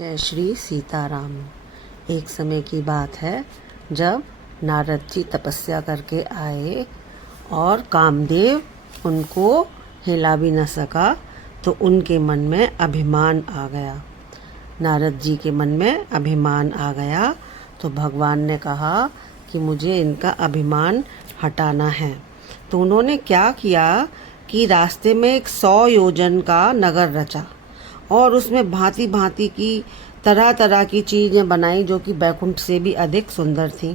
जय श्री सीताराम। एक समय की बात है जब नारद जी तपस्या करके आए और कामदेव उनको हिला भी न सका, तो उनके मन में अभिमान आ गया। नारद जी के मन में अभिमान आ गया तो भगवान ने कहा कि मुझे इनका अभिमान हटाना है। तो उन्होंने क्या किया कि रास्ते में एक 100 योजन का नगर रचा और उसमें भांति भांति की तरह तरह की चीज़ें बनाई जो कि बैकुंठ से भी अधिक सुंदर थीं।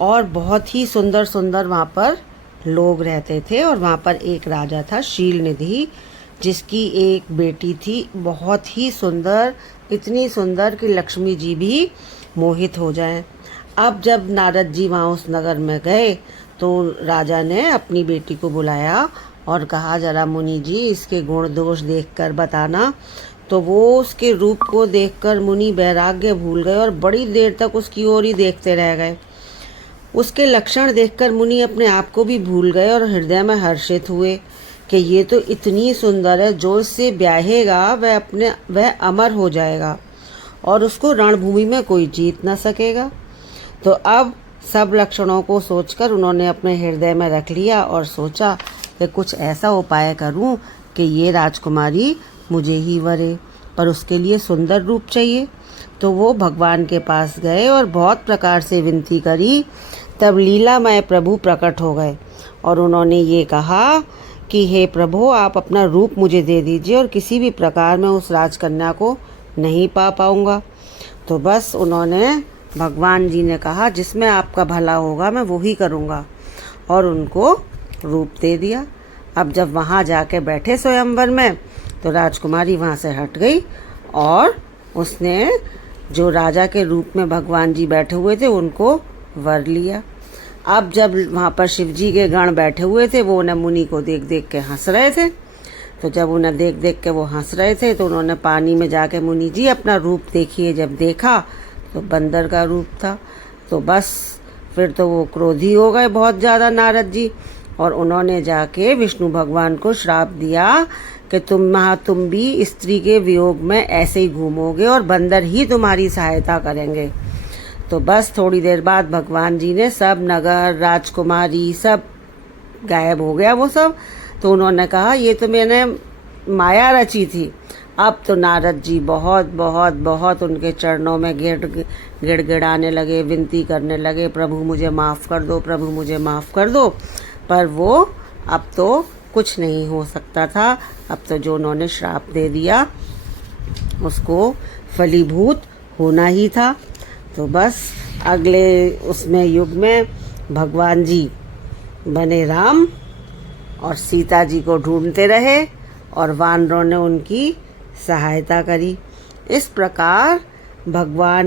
और बहुत ही सुंदर सुंदर वहाँ पर लोग रहते थे। और वहाँ पर एक राजा था शीलनिधि, जिसकी एक बेटी थी बहुत ही सुंदर, इतनी सुंदर कि लक्ष्मी जी भी मोहित हो जाएं। अब जब नारद जी वहाँ उस नगर में गए तो राजा ने अपनी बेटी को बुलाया और कहा, जरा मुनि जी इसके गुण दोष देखकर बताना। तो वो उसके रूप को देखकर मुनि वैराग्य भूल गए और बड़ी देर तक उसकी ओर ही देखते रह गए। उसके लक्षण देखकर मुनि अपने आप को भी भूल गए और हृदय में हर्षित हुए कि ये तो इतनी सुंदर है, जो इससे ब्याहेगा वह अमर हो जाएगा और उसको रणभूमि में कोई जीत न सकेगा। तो अब सब लक्षणों को सोचकर उन्होंने अपने हृदय में रख लिया और सोचा कि कुछ ऐसा उपाय करूं कि ये राजकुमारी मुझे ही वरे, पर उसके लिए सुंदर रूप चाहिए। तो वो भगवान के पास गए और बहुत प्रकार से विनती करी। तब लीलामय प्रभु प्रकट हो गए और उन्होंने ये कहा कि हे प्रभु, आप अपना रूप मुझे दे दीजिए और किसी भी प्रकार मैं उस राजकन्या को नहीं पा पाऊंगा। तो बस उन्होंने भगवान जी ने कहा, जिसमें आपका भला होगा मैं वो ही करूँगा, और उनको रूप दे दिया। अब जब वहाँ जाके बैठे स्वयंवर में तो राजकुमारी वहाँ से हट गई और उसने जो राजा के रूप में भगवान जी बैठे हुए थे उनको वर लिया। अब जब वहाँ पर शिव जी के गण बैठे हुए थे वो उन्हें मुनि को देख देख के हंस रहे थे। तो जब उन्हें देख देख के वो हंस रहे थे तो उन्होंने पानी में जाके, मुनि जी अपना रूप देखिए। जब देखा तो बंदर का रूप था। तो बस फिर तो वो क्रोधी हो गए बहुत ज़्यादा नारद जी, और उन्होंने जाके विष्णु भगवान को श्राप दिया कि तुम भी स्त्री के वियोग में ऐसे ही घूमोगे और बंदर ही तुम्हारी सहायता करेंगे। तो बस थोड़ी देर बाद भगवान जी ने सब नगर, राजकुमारी सब गायब हो गया वो सब। तो उन्होंने कहा, ये तो मैंने माया रची थी। अब तो नारद जी बहुत बहुत बहुत उनके चरणों में गिड़गिड़ाने लगे, विनती करने लगे, प्रभु मुझे माफ़ कर दो, प्रभु मुझे माफ़ कर दो। पर वो अब तो कुछ नहीं हो सकता था। अब तो जो उन्होंने श्राप दे दिया उसको फलीभूत होना ही था। तो बस अगले उसमें युग में भगवान जी बने राम और सीता जी को ढूंढते रहे और वानरों ने उनकी सहायता करी। इस प्रकार भगवान